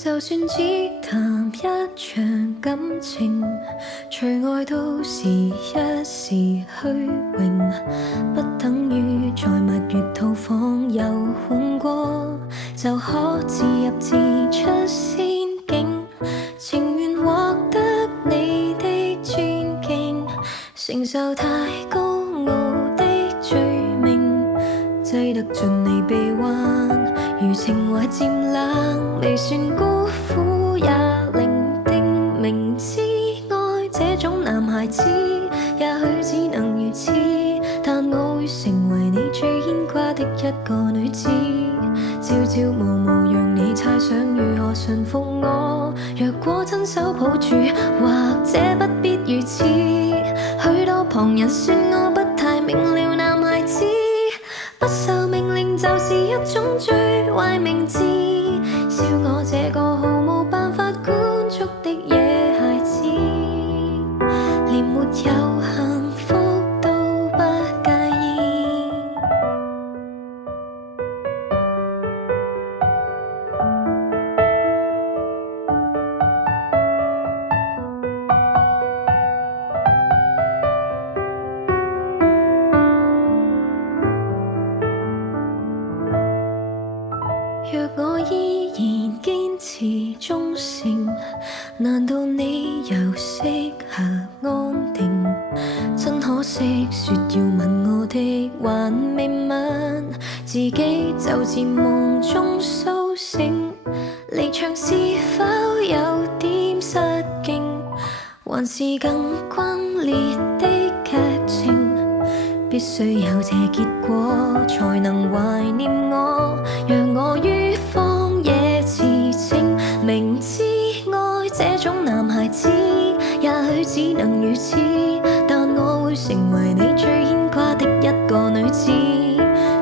就算只談一場感情，除愛都是一時虛榮，不等於在蜜月套房遊玩過就可自入自出仙境，情願獲得你的尊敬，承受太高傲的罪名，擠得進你臂彎，如情懷漸冷，未算孤苦也伶仃。明知愛這種男孩子，也許只能如此，但我會成為你最牽掛的一個女子，朝朝暮暮讓你猜想如何馴服我。若果親手抱住，或者不必如此。許多旁人說我不太明了，男孩子不受命令就是一種最壞名字，笑我這個毫無辦法管束的野孩子，連沒有幸福都不介意。若我依然堅持忠誠，難道你又適合安定？真可惜，說要吻我的還未吻，自己就漸夢中甦醒。離場是否有點失敬，還是更轟烈的劇情？必須有這結果，才能懷念我。讓我於荒野馳騁，明知愛這種男孩子，也許只能如此，但我會成為你最牽掛的一個女子，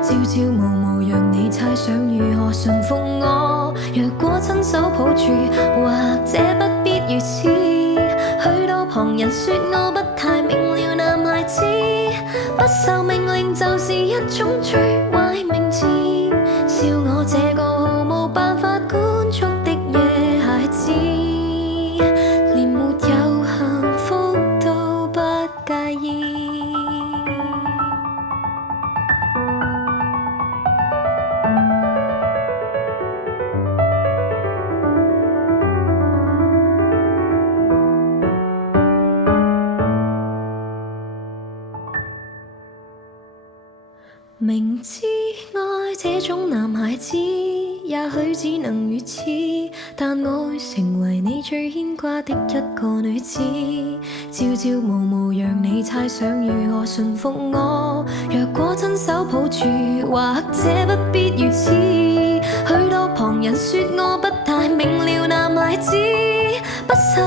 朝朝暮暮讓你猜想如何馴服我。若果親手抱住，或者不必如此。許多旁人說我不太明了，男孩子不受命令就是一種最壞名字，笑我這個毫無辦法管束的野孩子，連沒有幸福都不介意。明知愛這種男孩子，也許只能如此，但我會成為你最牽掛的一個女子，朝朝暮暮讓你猜想如何馴服我。若果親手抱住，或者不必如此。許多旁人說我不太明了，男孩子不受